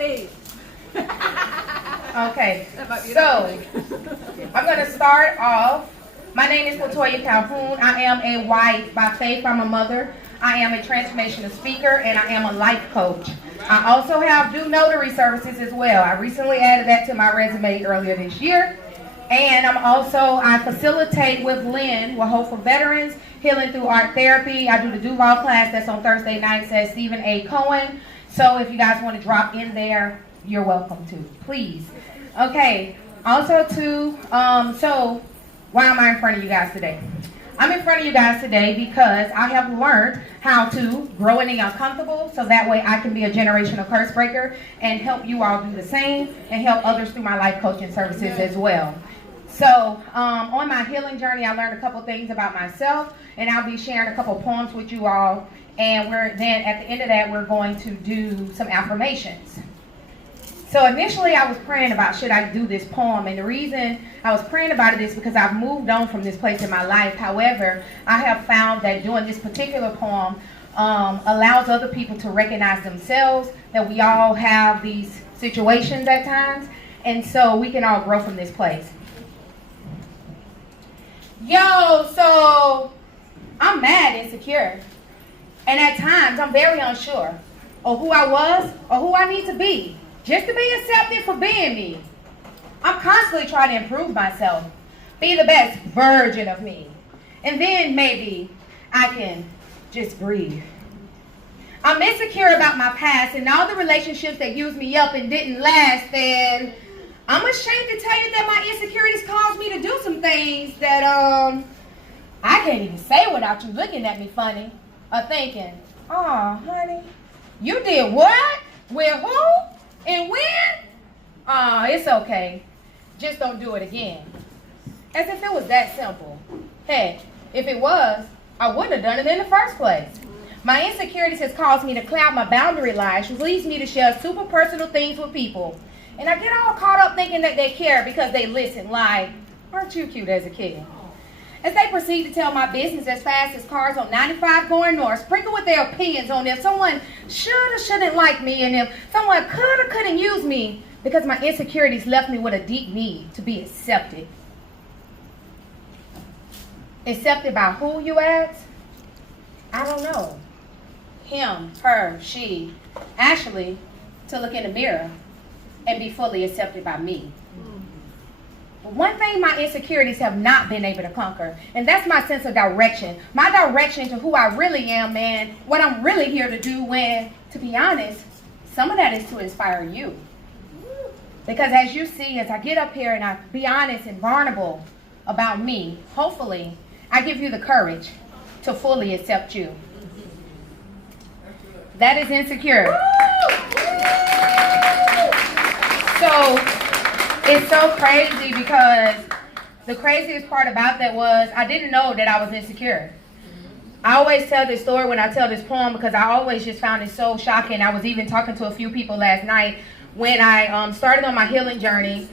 Hey. Okay, so I'm going to start off. My name is Latoya Calhoun. I am a wife by faith. I'm a mother. I am a transformational speaker, and I am a life coach. I also do notary services as well. I recently added that to my resume earlier this year. And I facilitate with Lynn, with Hope for Veterans, Healing Through Art Therapy. I do the Duval class that's on Thursday nights at Stephen A. Cohen. So if you guys want to drop in there, you're welcome to, please. Okay, also so why am I in front of you guys today? I'm in front of you guys today because I have learned how to grow in the uncomfortable so that way I can be a generational curse breaker and help you all do the same and help others through my life coaching services as well. So on my healing journey, I learned a couple things about myself, and I'll be sharing a couple poems with you all. And then at the end of that, we're going to do some affirmations. So initially, I was praying about should I do this poem, and the reason I was praying about it is because I've moved on from this place in my life. However, I have found that doing this particular poem allows other people to recognize themselves, that we all have these situations at times, and so we can all grow from this place. Yo, so I'm mad, insecure, and at times I'm very unsure of who I was or who I need to be, just to be accepted for being me. I'm constantly trying to improve myself, be the best version of me, and then maybe I can just breathe. I'm insecure about my past and all the relationships that used me up and didn't last, and I'm ashamed to tell you that my insecurities caused me to do some things that I can't even say without you looking at me funny or thinking, oh, honey, you did what? With who? And when? Oh, it's okay. Just don't do it again. As if it was that simple. Heck, if it was, I wouldn't have done it in the first place. My insecurities has caused me to cloud my boundary lines, which leads me to share super personal things with people. And I get all caught up thinking that they care because they listen, like, aren't you cute as a kid? As they proceed to tell my business as fast as cars on 95 going north, sprinkle with their opinions on if someone should or shouldn't like me, and if someone could or couldn't use me, because my insecurities left me with a deep need to be accepted. Accepted by who, you ask? I don't know. Him, her, she. Actually, to look in the mirror and be fully accepted by me. But one thing my insecurities have not been able to conquer, and that's my sense of direction. My direction to who I really am and what I'm really here to do, when, to be honest, some of that is to inspire you. Because as you see, as I get up here and I be honest and vulnerable about me, hopefully I give you the courage to fully accept you. That is insecure. So it's so crazy because the craziest part about that was I didn't know that I was insecure. I always tell this story when I tell this poem because I always just found it so shocking. I was even talking to a few people last night when I started on my healing journey.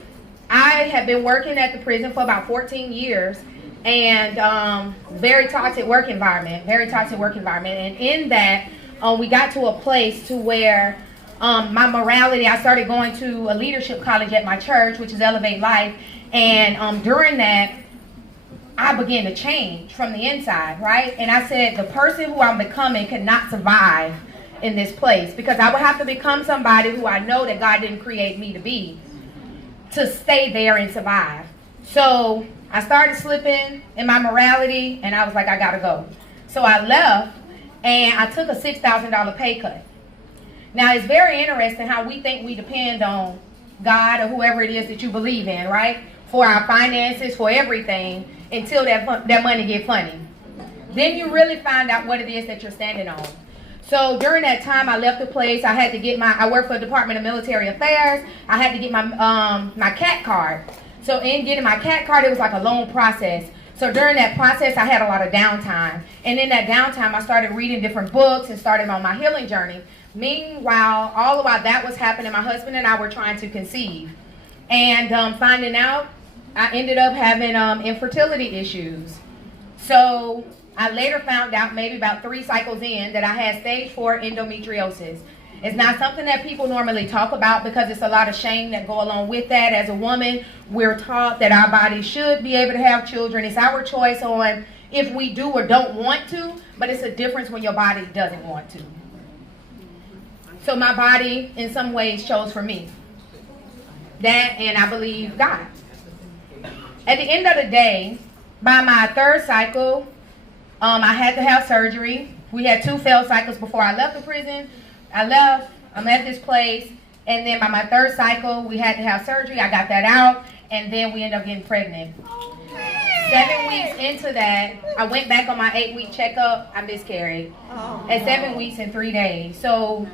I had been working at the prison for about 14 years and very toxic work environment. And in that, we got to a place to where my morality, I started going to a leadership college at my church, which is Elevate Life, and during that, I began to change from the inside, right? And I said, the person who I'm becoming cannot survive in this place because I would have to become somebody who I know that God didn't create me to be to stay there and survive. So I started slipping in my morality, and I was like, I gotta go. So I left, and I took a $6,000 pay cut. Now, it's very interesting how we think we depend on God or whoever it is that you believe in, right? For our finances, for everything, until that money get funny. Then you really find out what it is that you're standing on. So during that time, I left the place. I had to get I work for the Department of Military Affairs. I had to get my CAT card. So in getting my CAT card, it was like a long process. So during that process, I had a lot of downtime. And in that downtime, I started reading different books and started on my healing journey. Meanwhile, all while that was happening, my husband and I were trying to conceive. And finding out, I ended up having infertility issues. So I later found out, maybe about 3 cycles in, that I had stage 4 endometriosis. It's not something that people normally talk about because it's a lot of shame that go along with that. As a woman, we're taught that our body should be able to have children. It's our choice on if we do or don't want to, but it's a difference when your body doesn't want to. So my body, in some ways, chose for me. That, and I believe God. At the end of the day, by my third cycle, I had to have surgery. We had 2 failed cycles before I left the prison. I left, I'm at this place, and then by my third cycle, we had to have surgery. I got that out, and then we ended up getting pregnant. 7 weeks into that, I went back on my 8-week checkup. I miscarried at 7 weeks and 3 days. So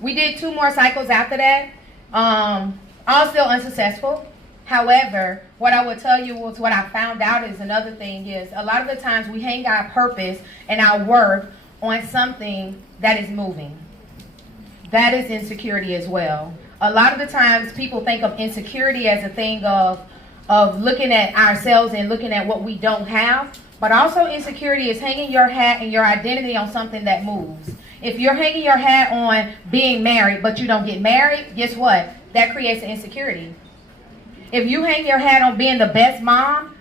we did 2 more cycles after that. All still unsuccessful. However, what I would tell you was what I found out is another thing is a lot of the times we hang our purpose and our worth on something that is moving. That is insecurity as well. A lot of the times people think of insecurity as a thing of looking at ourselves and looking at what we don't have. But also insecurity is hanging your hat and your identity on something that moves. If you're hanging your hat on being married but you don't get married, guess what? That creates an insecurity. If you hang your hat on being the best mom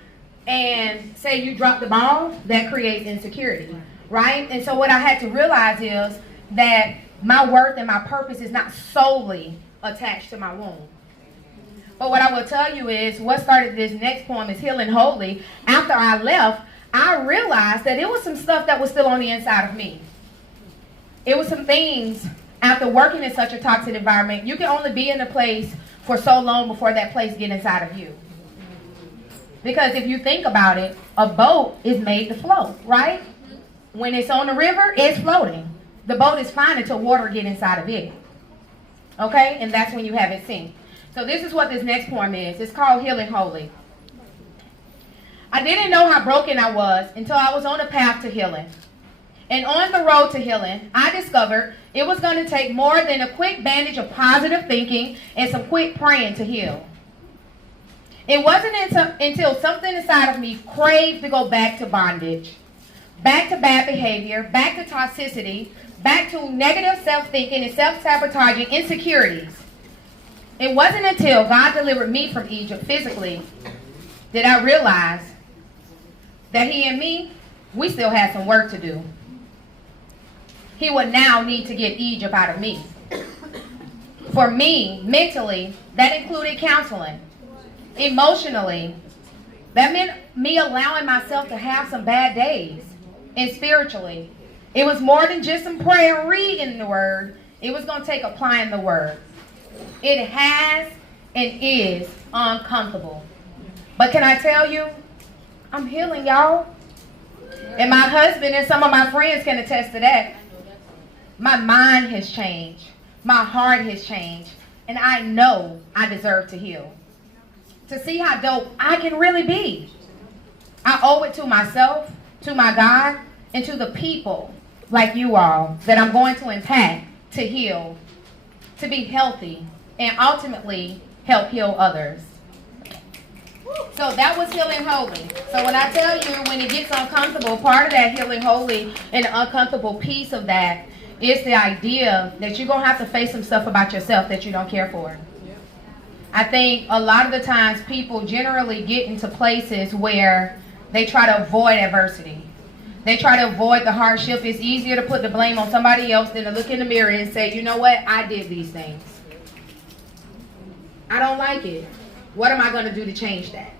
and say you drop the ball, that creates insecurity, right? And so what I had to realize is that my worth and my purpose is not solely attached to my womb. But what I will tell you is what started this next poem is Healing Holy. After I left, I realized that it was some stuff that was still on the inside of me. It was some things after working in such a toxic environment. You can only be in a place for so long before that place get inside of you. Because if you think about it, a boat is made to float, right? When it's on the river, it's floating. The boat is fine until water get inside of it. Okay? And that's when you have it sink. So this is what this next poem is. It's called Healing Holy. I didn't know how broken I was until I was on a path to healing. And on the road to healing, I discovered it was going to take more than a quick bandage of positive thinking and some quick praying to heal. It wasn't until something inside of me craved to go back to bondage, back to bad behavior, back to toxicity, back to negative self-thinking and self-sabotaging insecurities. It wasn't until God delivered me from Egypt physically that I realized that He and me, we still had some work to do. He would now need to get Egypt out of me. For me, mentally, that included counseling. Emotionally, that meant me allowing myself to have some bad days. And spiritually, it was more than just some prayer and reading the word. It was going to take applying the word. It has and is uncomfortable. But can I tell you, I'm healing, y'all. And my husband and some of my friends can attest to that. My mind has changed. My heart has changed. And I know I deserve to heal. To see how dope I can really be. I owe it to myself, to my God, and to the people like you all that I'm going to impact to heal, to be healthy, and ultimately help heal others. So that was Healing Holy. So when I tell you when it gets uncomfortable, part of that Healing Holy and the uncomfortable piece of that is the idea that you're going to have to face some stuff about yourself that you don't care for. I think a lot of the times people generally get into places where they try to avoid adversity. They try to avoid the hardship. It's easier to put the blame on somebody else than to look in the mirror and say, you know what, I did these things. I don't like it. What am I going to do to change that?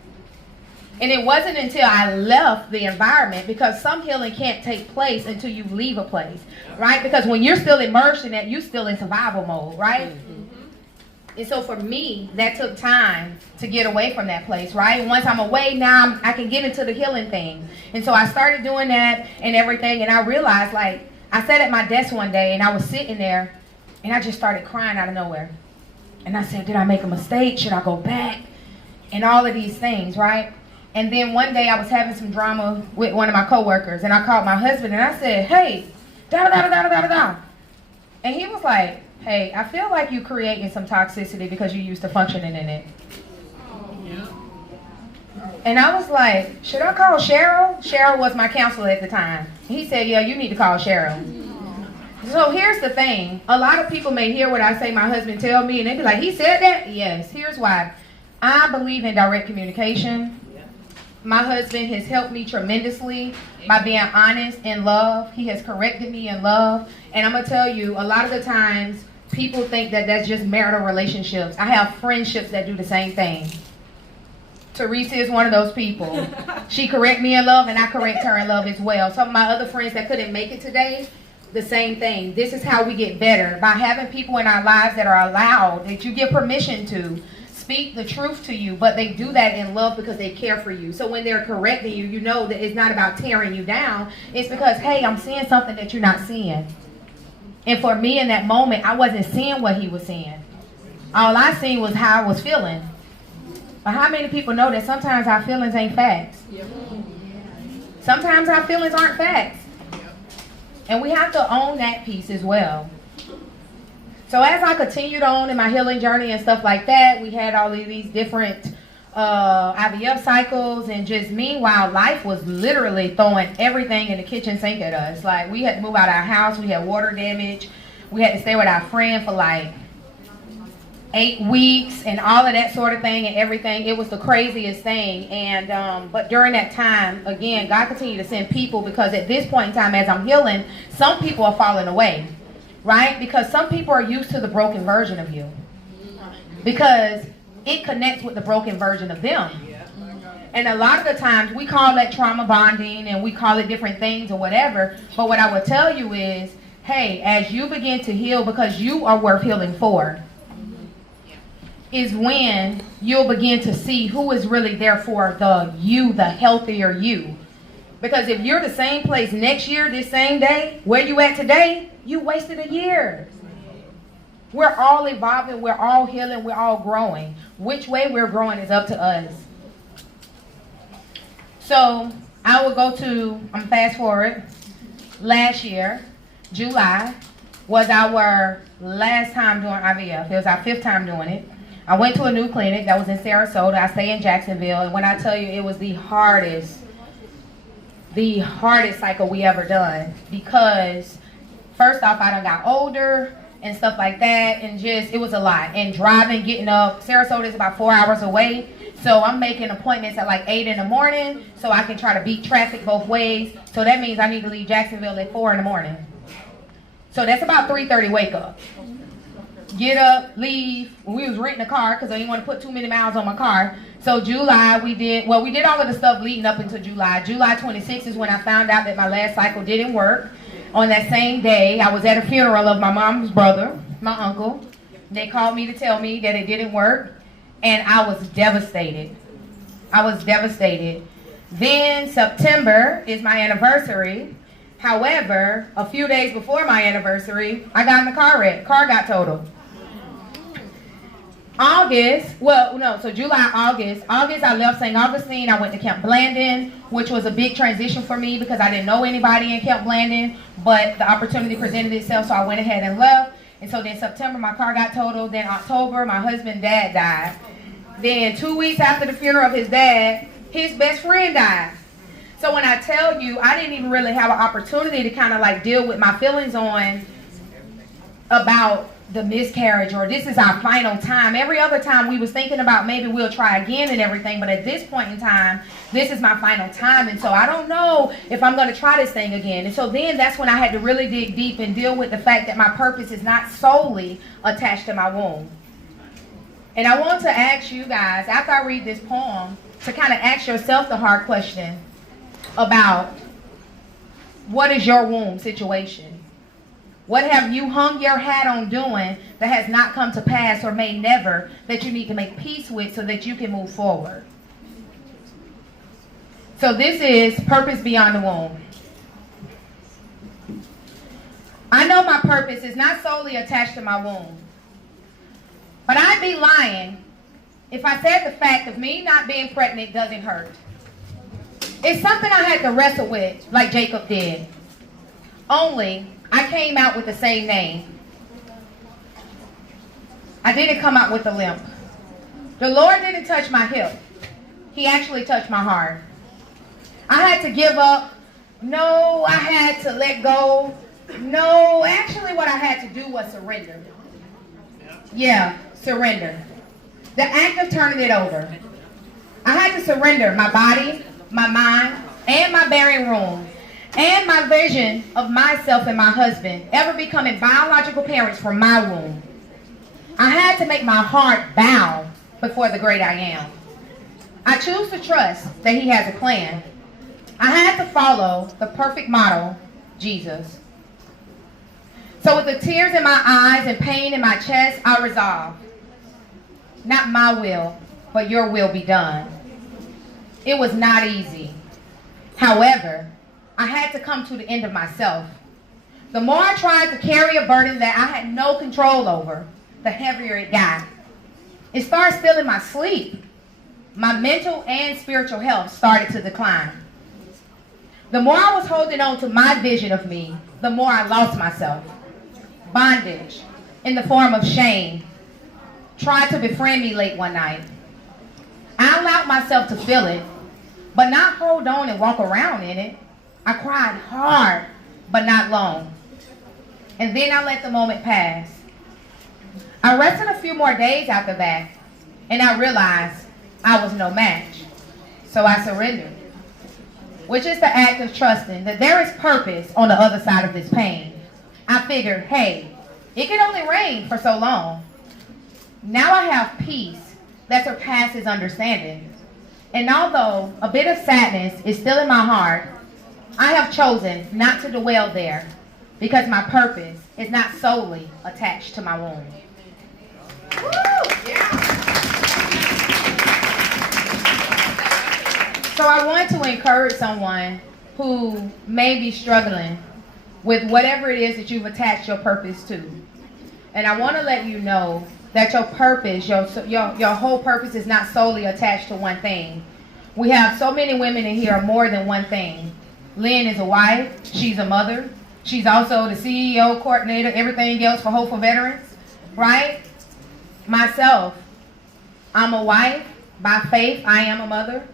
And it wasn't until I left the environment, because some healing can't take place until you leave a place, right? Because when you're still immersed in that, you're still in survival mode, right? And so for me, that took time to get away from that place, right? And once I'm away, now I can get into the healing thing. And so I started doing that and everything, and I realized, like, I sat at my desk one day, and I was sitting there, and I just started crying out of nowhere. And I said, did I make a mistake? Should I go back? And all of these things, right? And then one day I was having some drama with one of my coworkers, and I called my husband, and I said, hey, da-da-da-da-da-da-da. And he was like, hey, I feel like you're creating some toxicity because you're used to functioning in it. And I was like, should I call Cheryl? Cheryl was my counselor at the time. He said, yeah, you need to call Cheryl. So here's the thing. A lot of people may hear what I say my husband tell me, and they be like, he said that? Yes. Here's why. I believe in direct communication. My husband has helped me tremendously by being honest in love. He has corrected me in love. And I'm going to tell you, a lot of the times, people think that that's just marital relationships. I have friendships that do the same thing. Teresa is one of those people. She correct me in love, and I correct her in love as well. Some of my other friends that couldn't make it today, the same thing. This is how we get better, by having people in our lives that are allowed, that you give permission to speak the truth to you, but they do that in love because they care for you. So when they're correcting you, you know that it's not about tearing you down. It's because, hey, I'm seeing something that you're not seeing. And for me in that moment, I wasn't seeing what he was seeing. All I seen was how I was feeling. But how many people know that sometimes our feelings ain't facts? Sometimes our feelings aren't facts. And we have to own that piece as well. So as I continued on in my healing journey and stuff like that, we had all of these different IVF cycles, and just meanwhile, life was literally throwing everything in the kitchen sink at us. Like, we had to move out of our house, we had water damage, we had to stay with our friend for like 8 weeks and all of that sort of thing and everything. It was the craziest thing. And but during that time, again, God continued to send people, because at this point in time, as I'm healing, some people are falling away. Right? Because some people are used to the broken version of you. Because it connects with the broken version of them. And a lot of the times we call that trauma bonding, and we call it different things or whatever. But what I would tell you is, hey, as you begin to heal, because you are worth healing for, is when you'll begin to see who is really there for the you, the healthier you. Because if you're the same place next year, this same day, where you at today, you wasted a year. We're all evolving, we're all healing, we're all growing. Which way we're growing is up to us. So I will go to, I'm fast forward, last year, July, was our last time doing IVF. It was our 5th time doing it. I went to a new clinic that was in Sarasota. I stay in Jacksonville, and when I tell you, it was the hardest cycle we ever done, because first off, I done got older and stuff like that, and just, it was a lot. And driving, getting up, Sarasota is about 4 hours away, so I'm making appointments at like 8 in the morning so I can try to beat traffic both ways. So that means I need to leave Jacksonville at 4 in the morning. So that's about 3:30 wake up. Get up, leave. We was renting a car because I didn't want to put too many miles on my car. So July, we did all of the stuff leading up into July. July 26th is when I found out that my last cycle didn't work. On that same day, I was at a funeral of my mom's brother, my uncle. They called me to tell me that it didn't work, and I was devastated. Then September is my anniversary. However, a few days before my anniversary, I got in a car wreck. Car got totaled. July, August, I left St. Augustine. I went to Camp Blandon, which was a big transition for me because I didn't know anybody in Camp Blandon, but the opportunity presented itself, so I went ahead and left. And so then September, my car got totaled. Then October, my husband's dad died. Then 2 weeks after the funeral of his dad, his best friend died. So when I tell you, I didn't even really have an opportunity to kind of like deal with my feelings on about the miscarriage, or this is our final time. Every other time we was thinking about maybe we'll try again and everything, but at this point in time, this is my final time, and so I don't know if I'm going to try this thing again. And so then that's when I had to really dig deep and deal with the fact that my purpose is not solely attached to my womb. And I want to ask you guys, after I read this poem, to kind of ask yourself the hard question about what is your womb situation? What have you hung your hat on doing that has not come to pass or may never, that you need to make peace with so that you can move forward? So this is Purpose Beyond the Womb. I know my purpose is not solely attached to my womb. But I'd be lying if I said the fact of me not being pregnant doesn't hurt. It's something I had to wrestle with, like Jacob did. Only I came out with the same name. I didn't come out with a limp. The Lord didn't touch my hip. He actually touched my heart. I had to give up. No, I had to let go No, actually what I had to do was surrender. Yeah, surrender. The act of turning it over. I had to surrender my body, my mind, and my bearing room, and my vision of myself and my husband ever becoming biological parents from my womb. I had to make my heart bow before the great I am. I choose to trust that he has a plan. I had to follow the perfect model, Jesus. So with the tears in my eyes and pain in my chest, I resolved, not my will, but your will be done. It was not easy. However, I had to come to the end of myself. The more I tried to carry a burden that I had no control over, the heavier it got. It started stealing my sleep. My mental and spiritual health started to decline. The more I was holding on to my vision of me, the more I lost myself. Bondage, in the form of shame, tried to befriend me late one night. I allowed myself to feel it, but not hold on and walk around in it. I cried hard, but not long. And then I let the moment pass. I rested a few more days after that, and I realized I was no match. So I surrendered, which is the act of trusting that there is purpose on the other side of this pain. I figured, hey, it can only rain for so long. Now I have peace that surpasses understanding. And although a bit of sadness is still in my heart, I have chosen not to dwell there because my purpose is not solely attached to my womb. Woo! Yeah. So I want to encourage someone who may be struggling with whatever it is that you've attached your purpose to. And I want to let you know that your purpose, your whole purpose is not solely attached to one thing. We have so many women in here are more than one thing. Lynn is a wife. She's a mother. She's also the CEO, coordinator, everything else for Hope for Veterans, right? Myself, I'm a wife. By faith, I am a mother.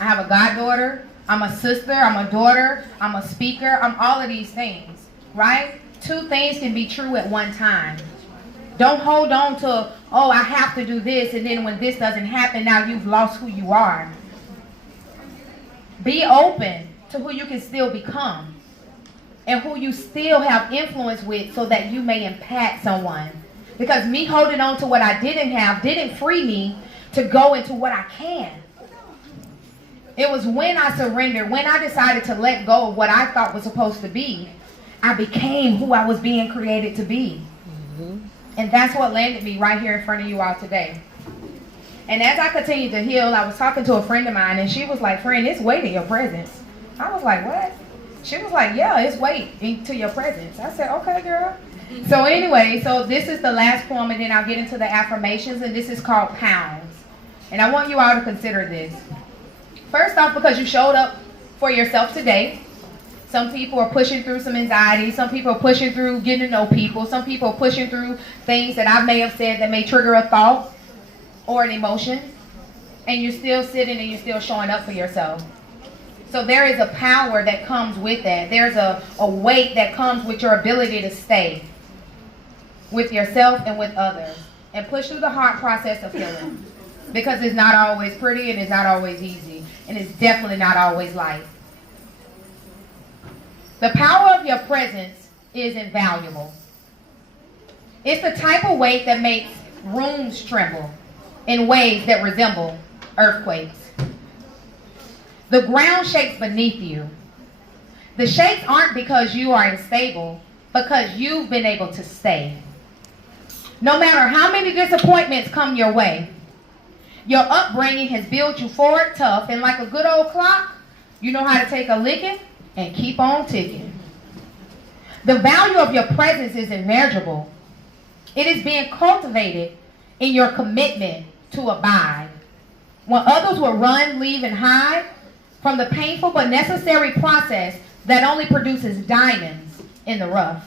I have a goddaughter. I'm a sister, I'm a daughter, I'm a speaker, I'm all of these things, right? Two things can be true at one time. Don't hold on to, oh, I have to do this, and then when this doesn't happen, now you've lost who you are. Be open to who you can still become and who you still have influence with so that you may impact someone. Because me holding on to what I didn't have didn't free me to go into what I can. It was when I surrendered, when I decided to let go of what I thought was supposed to be, I became who I was being created to be. Mm-hmm. And that's what landed me right here in front of you all today. And as I continued to heal, I was talking to a friend of mine, and she was like, friend, it's weight in your presence. I was like, what? She was like, yeah, it's weight into your presence. I said, okay, girl. So anyway, so this is the last poem, and then I'll get into the affirmations, and this is called Pounds. And I want you all to consider this. First off, because you showed up for yourself today. Some people are pushing through some anxiety. Some people are pushing through getting to know people. Some people are pushing through things that I may have said that may trigger a thought or an emotion. And you're still sitting and you're still showing up for yourself. So there is a power that comes with that. There's a weight that comes with your ability to stay with yourself and with others. And push through the hard process of healing. Because it's not always pretty and it's not always easy. And it's definitely not always light. The power of your presence is invaluable. It's the type of weight that makes rooms tremble in ways that resemble earthquakes. The ground shakes beneath you. The shakes aren't because you are unstable, because you've been able to stay. No matter how many disappointments come your way, your upbringing has built you forward tough, and like a good old clock, you know how to take a licking and keep on ticking. The value of your presence is immeasurable. It is being cultivated in your commitment to abide. When others will run, leave, and hide from the painful but necessary process that only produces diamonds in the rough.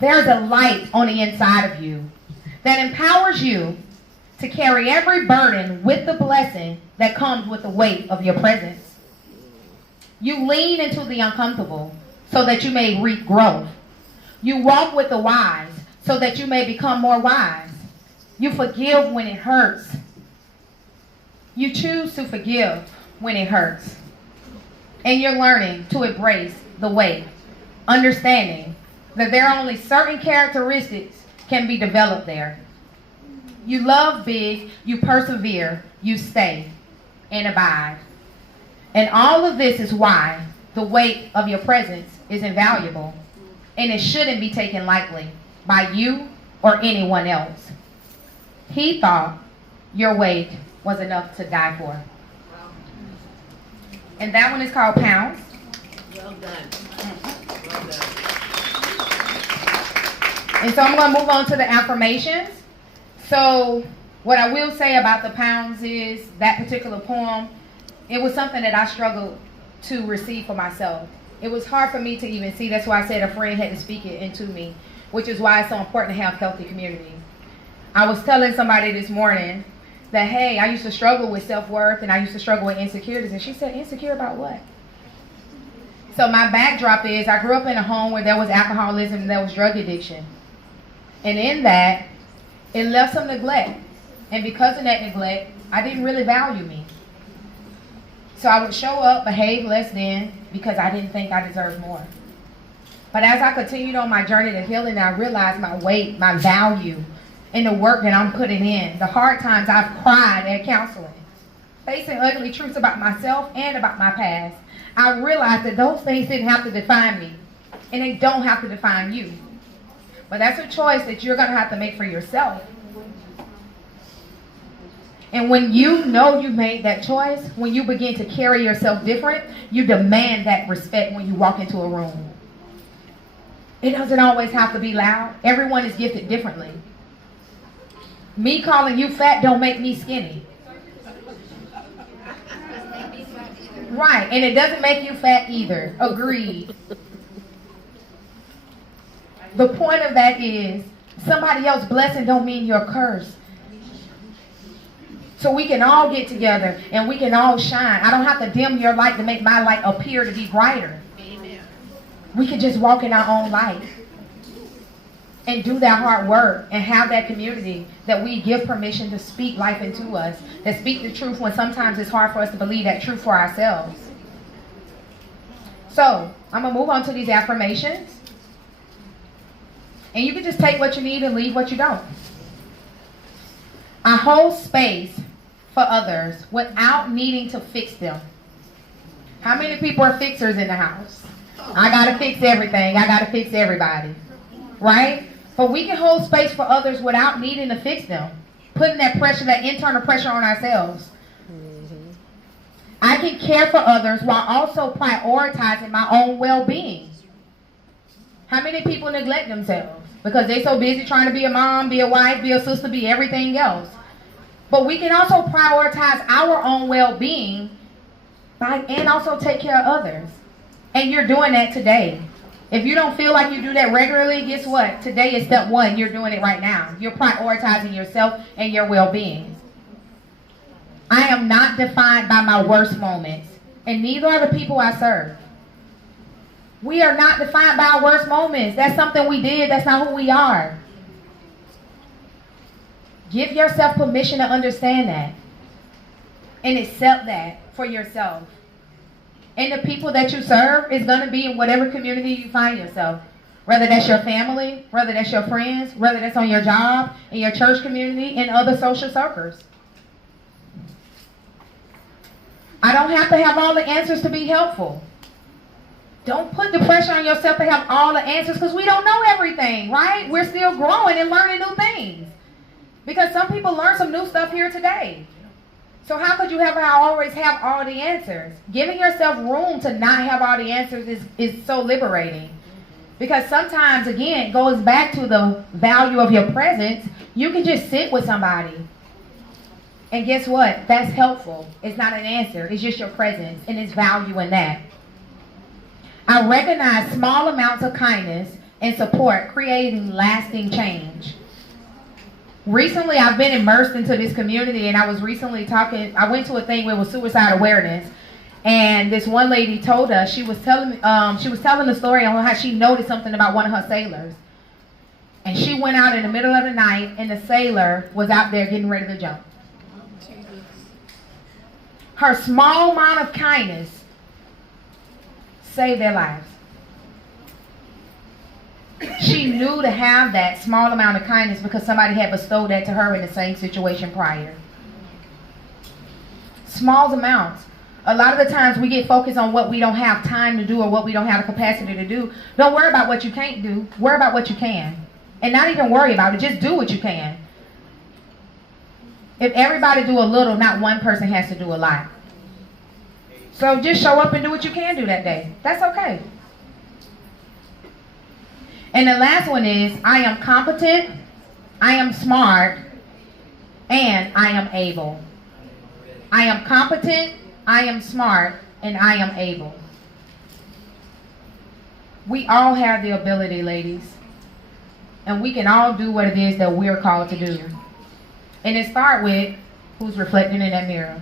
There is a light on the inside of you that empowers you to carry every burden with the blessing that comes with the weight of your presence. You lean into the uncomfortable so that you may reap growth. You walk with the wise so that you may become more wise. You forgive when it hurts. You choose to forgive when it hurts. And you're learning to embrace the way, understanding that there are only certain characteristics can be developed there. You love big, you persevere, you stay and abide. And all of this is why the weight of your presence is invaluable, and it shouldn't be taken lightly by you or anyone else. He thought your weight was enough to die for. And that one is called Pounds. Well done. Well done. And so I'm going to move on to the affirmations. So what I will say about the Pounds is that particular poem, it was something that I struggled to receive for myself. It was hard for me to even see. That's why I said a friend had to speak it into me, which is why it's so important to have healthy community. I was telling somebody this morning that, hey, I used to struggle with self-worth and I used to struggle with insecurities. And she said, insecure about what? So my backdrop is I grew up in a home where there was alcoholism and there was drug addiction. And in that, it left some neglect. And because of that neglect, I didn't really value me. So I would show up, behave less than, because I didn't think I deserved more. But as I continued on my journey to healing, I realized my weight, my value, and the work that I'm putting in. The hard times I've cried at counseling, facing ugly truths about myself and about my past. I realized that those things didn't have to define me, and they don't have to define you. But that's a choice that you're going to have to make for yourself. And when you know you made that choice, when you begin to carry yourself different, you demand that respect when you walk into a room. It doesn't always have to be loud. Everyone is gifted differently. Me calling you fat don't make me skinny. Right, and it doesn't make you fat either. Agreed. The point of that is somebody else's blessing don't mean you're cursed. So we can all get together and we can all shine. I don't have to dim your light to make my light appear to be brighter. Amen. We can just walk in our own light and do that hard work and have that community that we give permission to speak life into us, that speak the truth when sometimes it's hard for us to believe that truth for ourselves. So I'm going to move on to these affirmations. And you can just take what you need and leave what you don't. I hold space for others without needing to fix them. How many people are fixers in the house? I got to fix everything. I got to fix everybody. Right? But we can hold space for others without needing to fix them. Putting that pressure, that internal pressure on ourselves. I can care for others while also prioritizing my own well-being. How many people neglect themselves? Because they're so busy trying to be a mom, be a wife, be a sister, be everything else. But we can also prioritize our own well-being and also take care of others. And you're doing that today. If you don't feel like you do that regularly, guess what? Today is step one. You're doing it right now. You're prioritizing yourself and your well-being. I am not defined by my worst moments, and neither are the people I serve. We are not defined by our worst moments. That's something we did. That's not who we are. Give yourself permission to understand that and accept that for yourself. And the people that you serve is going to be in whatever community you find yourself. Whether that's your family, whether that's your friends, whether that's on your job, in your church community, and other social circles. I don't have to have all the answers to be helpful. Don't put the pressure on yourself to have all the answers, because we don't know everything, right? We're still growing and learning new things. Because some people learn some new stuff here today. So how could you always have all the answers? Giving yourself room to not have all the answers is so liberating. Because sometimes, again, it goes back to the value of your presence. You can just sit with somebody. And guess what? That's helpful. It's not an answer. It's just your presence, and it's value in that. I recognize small amounts of kindness and support, creating lasting change. Recently, I've been immersed into this community, and I was recently I went to a thing where it was suicide awareness, And this one lady told us, she was telling the story on how she noticed something about one of her sailors. And she went out in the middle of the night, and the sailor was out there getting ready to jump. Her small amount of kindness saved their lives. She knew to have that small amount of kindness because somebody had bestowed that to her in the same situation prior. Small amounts. A lot of the times we get focused on what we don't have time to do or what we don't have the capacity to do. Don't worry about what you can't do. Worry about what you can. And not even worry about it. Just do what you can. If everybody do a little, not one person has to do a lot. So just show up and do what you can do that day. That's okay. And the last one is, I am competent, I am smart, and I am able. I am competent, I am smart, and I am able. We all have the ability, ladies. And we can all do what it is that we're called to do. And it starts with who's reflecting in that mirror.